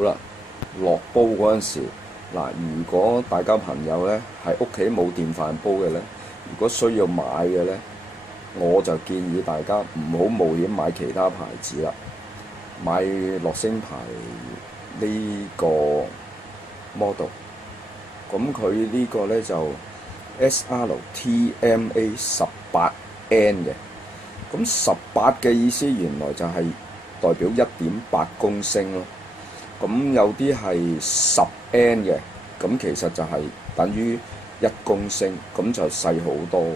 好啦，落煲嗰陣時，嗱，如果大家朋友呢喺屋企冇電飯煲嘅呢，如果需要買嘅呢，我就建議大家唔好冒險買其他牌子啦，買樂聲牌呢個 model。咁佢呢個呢就 SRTMA 18N 嘅。咁18嘅意思原來就係代表1.8公升咯。咁有啲係10N 嘅，咁其實就係等於1公升，咁就細好多嘅。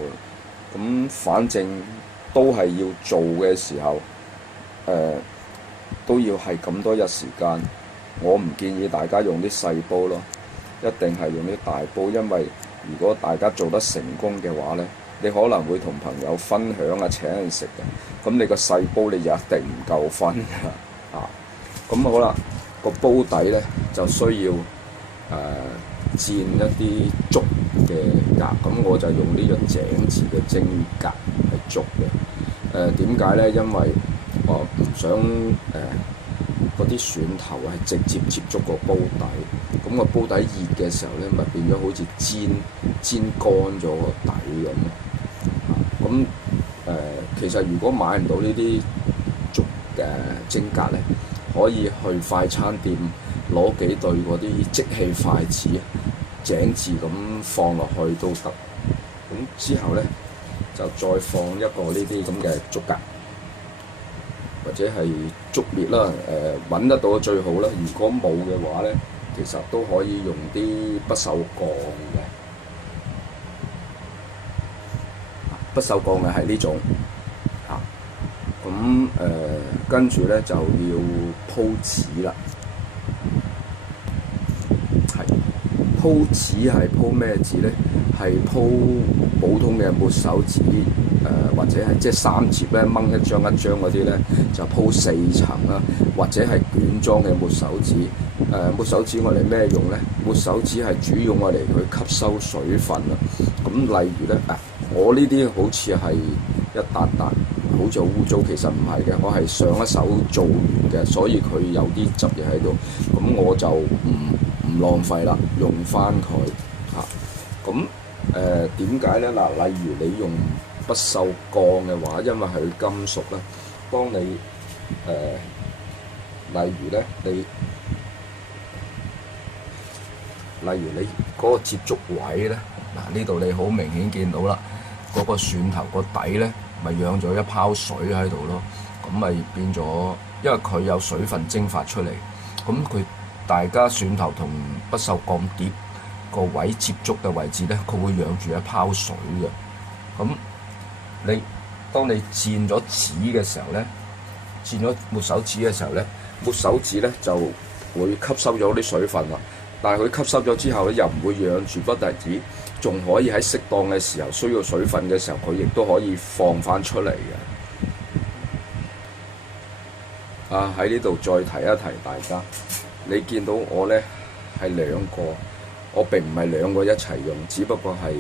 咁反正都係要做嘅時候，都要係咁多日時間。我唔建議大家用啲細煲咯，一定係用啲大煲，因為如果大家做得成功嘅話呢，你可能會同朋友分享啊，請人食嘅。咁你個細煲你就一定唔夠分㗎啊！咁好啦。個煲底呢就需要煎一啲竹嘅格，咁我就用呢個井字嘅蒸格去竹嘅。點解呢？因為我唔想嗰啲蒜頭係直接接觸個煲底，咁個煲底熱嘅時候呢，咪變咗好似煎乾咗個底咁。咁其實如果買唔到呢啲竹嘅蒸格呢，可以去快餐店攞幾對嗰啲即棄筷子，井字咁放落去都得。咁之後呢，就再放一個呢啲咁嘅竹格，或者係竹篾啦。揾得到最好啦。如果冇嘅話呢，其實都可以用啲不鏽鋼嘅。不鏽鋼嘅係呢種。咁跟住呢就要鋪紙啦。鋪紙係鋪咩紙呢？係鋪普通嘅抹手紙，或者係即係三摺咧，掹一張一張嗰啲呢，就鋪4層啦，或者係卷裝嘅抹手紙。抹手紙我哋咩用呢？抹手紙係主要我哋去吸收水分啦。咁例如呢，我呢啲好似係一笪笪，好似好污糟，其實唔係嘅，我係上一手做完嘅，所以佢有啲汁嘢喺度，咁我就唔浪費啦，用翻佢嚇。咁點解呢？嗱，例如你用不鏽鋼嘅話，因為係金屬啦，當你例如呢，例如你嗰個接觸位呢，嗱，呢度你好明顯見到啦，嗰個蒜頭個底呢，咪養咗一泡水喺度咯，咁咪變咗，因為佢有水分蒸發出嚟，咁佢大家蒜頭同不鏽鋼碟個位接觸嘅位置呢，佢會養住一泡水嘅。咁當你煎咗紙嘅時候呢，煎咗抹手紙嘅時候呢，抹手紙呢就會吸收咗啲水分啦。但係佢吸收咗之後咧，又唔會養住不特止，仲可以喺適當嘅時候需要水分嘅時候，佢亦都可以放翻出嚟嘅。喺呢度再提一提大家，你見到我呢係2個，我並唔係2個一齊用，只不過係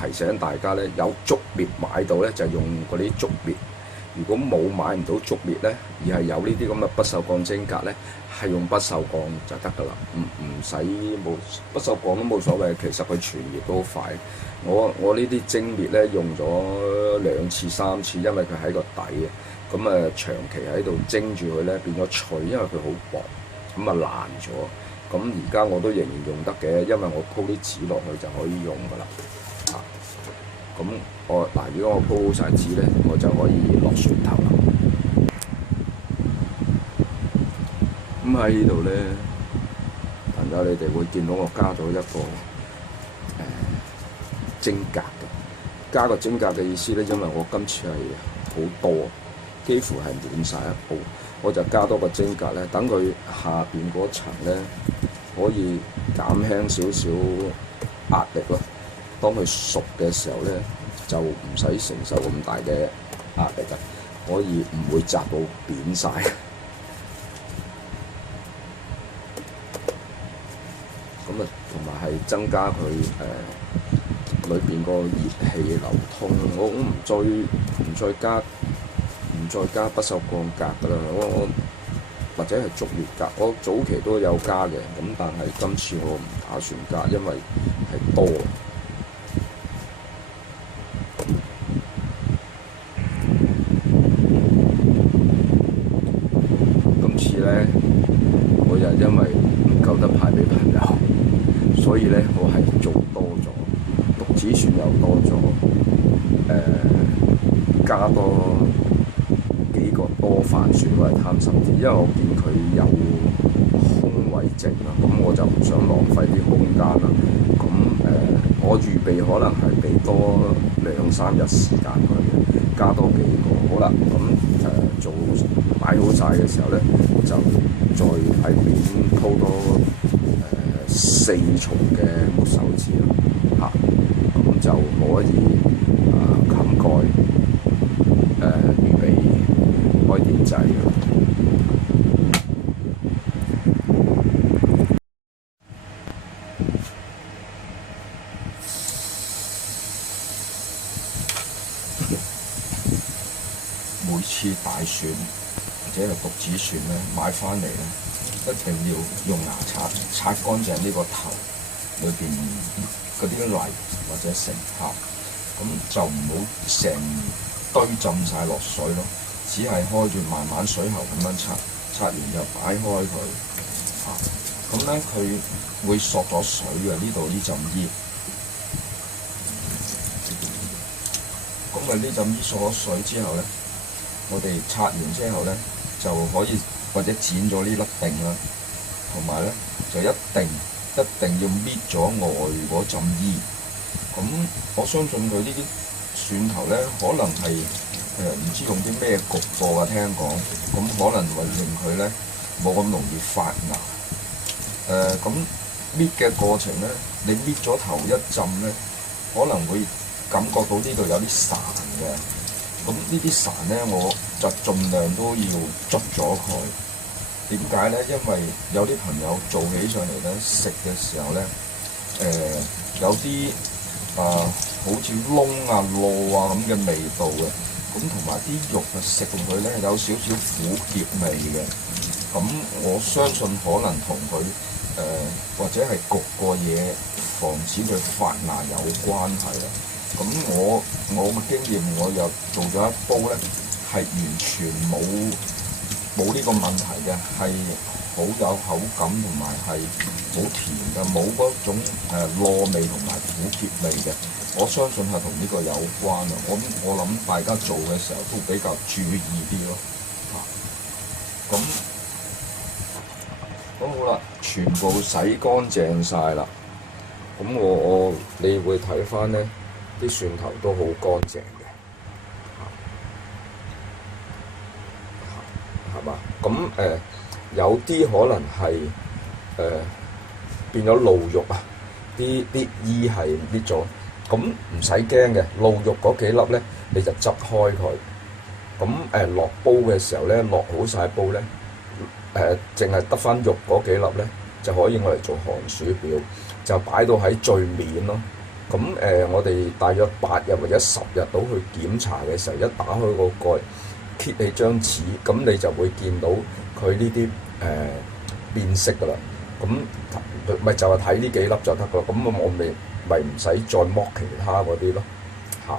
提醒大家呢，有竹篾買到呢就用嗰啲竹篾。如果冇買唔到竹篾呢，而係有呢啲咁嘅不鏽鋼蒸格呢，係用不鏽鋼就得㗎啦，唔使冇不鏽鋼都冇所謂。其實佢傳熱都好快。我呢啲蒸篾呢，用咗2次3次，因為佢喺個底嘅，咁長期喺度蒸住佢呢，變咗脆，因為佢好薄，咁爛咗。咁而家我都仍然用得嘅，因為我鋪啲紙落去就可以用㗎啦。咁如果我鋪好晒紙呢，我就可以落蒜頭啦。咁喺呢度呢，朋友你哋會見到我加咗一個蒸格嘅。加個蒸格嘅意思呢，因為我今次係好多，幾乎係滿晒一煲，我就加多個蒸格呢，等佢下邊嗰層呢可以減輕少少壓力咯。當佢熟嘅時候呢，就唔使承受咁大嘅壓力㗎，可以唔會砸到扁晒。咁同埋係增加佢裏邊個熱氣流通。我唔再加不鏽鋼格㗎啦，我或者係逐月加。我早期都有加嘅，咁但係今次我唔打算加，因為係多。今次呢，我又因為唔夠得派俾朋友，所以呢，我係做多咗，獨子船又多咗，加多幾個多帆船，我係貪心啲，因為我見佢有空位剩啦，咁我就唔想浪費啲空間啦。咁我預備可能係俾多2-3日時間佢，加多幾個。好啦，咁做擺好晒嘅時候咧，就再喺面鋪多4重嘅木手指啦，嚇，咁就可以冚蓋。預備開電掣啦。每次大船或者係獨子船咧，買翻嚟咧，一定要用牙刷刷乾淨呢個頭裏邊嗰啲泥或者成嚇，咁就唔好成堆浸晒落水咯，只係開住慢慢水喉咁樣刷，刷完就擺開佢嚇。咁咧佢會索咗水嘅，呢度呢陣衣。咁呢陣衣索咗水之後咧，我哋刷完之後咧就可以或者剪咗呢粒定啦，同埋咧就一定要搣咗外嗰陣衣。咁我相信佢呢啲蒜頭咧，可能係唔知用啲咩焗過啊，聽講，咁可能會令佢咧冇咁容易發芽。咁搣嘅過程咧，你搣咗頭一浸咧，可能會感覺到呢度有啲潺嘅。咁呢啲潺咧，我就盡量都要捽咗佢。點解咧？因為有啲朋友做起上嚟咧，食嘅時候咧，有啲好似燶啊、糯啊咁嘅味道嘅，咁同埋啲肉啊食落去咧有少少苦澀味嘅，咁我相信可能同佢或者係焗過嘢，防止佢發芽有關係啦。咁我嘅經驗，我又做咗一煲咧，係完全冇呢個問題嘅，係好有口感同埋係好甜嘅，冇嗰種糯味同埋苦澀味嘅。我相信係同呢個有關啊！我諗大家做嘅時候都比較注意啲咯。咁好啦，全部洗乾淨晒啦。咁你會睇翻咧，啲蒜頭都好乾淨嘅，係嘛？咁有啲可能係變咗露肉啊，啲衣係搣咗。咁唔使驚嘅，露肉嗰幾粒咧，你就執開佢。咁落煲嘅時候咧，落好晒煲咧，淨係得翻肉嗰幾粒咧，就可以我嚟做寒暑表，就擺到喺最面咯。咁我哋大約8日或者10日到去檢查嘅時候，一打開個蓋，揭起張紙，咁你就會見到佢呢啲變色噶啦。咁咪就係睇呢幾粒就得噶啦。咁我咪唔使再剝其他嗰啲咯，嚇。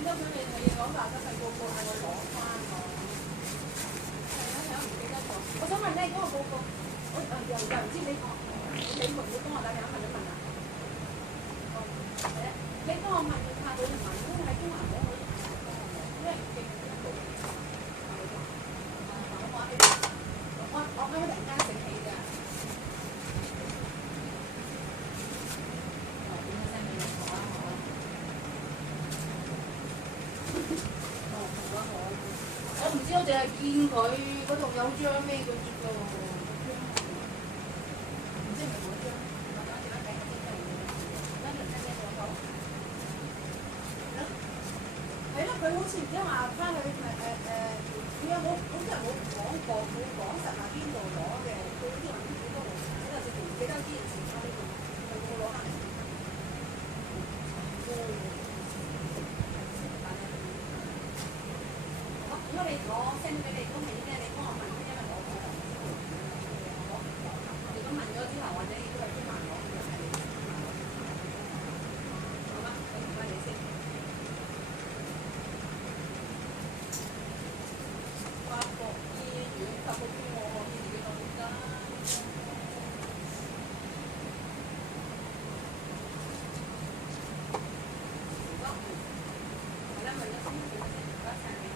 咁樣你講話得係個個係我攞翻我，係啊，唔記得咗。我想問咧，嗰個報告，我又唔知你會唔會幫我打電話問一問啊？你幫我問佢拍到條文，因為淨係見佢嗰度有張咩嗰隻咯，唔知係咪嗰張？我等陣間睇下先得。跟住聽聽我講。係咯，佢好似唔知話翻去點樣好似係冇講過，冇講實話邊度攞嘅，佢好似話唔知幾多號，咁就直情唔記得之前前差呢度，佢冇攞翻嚟。如果你我 send 俾你，都係咩？你幫我問，因為我可能我如果問咗之後，或者你都係先問我，就係你好嗎？咁唔該你先。法國醫院，法國醫院我可以自己講得。好啦，問咗先，唔該曬你。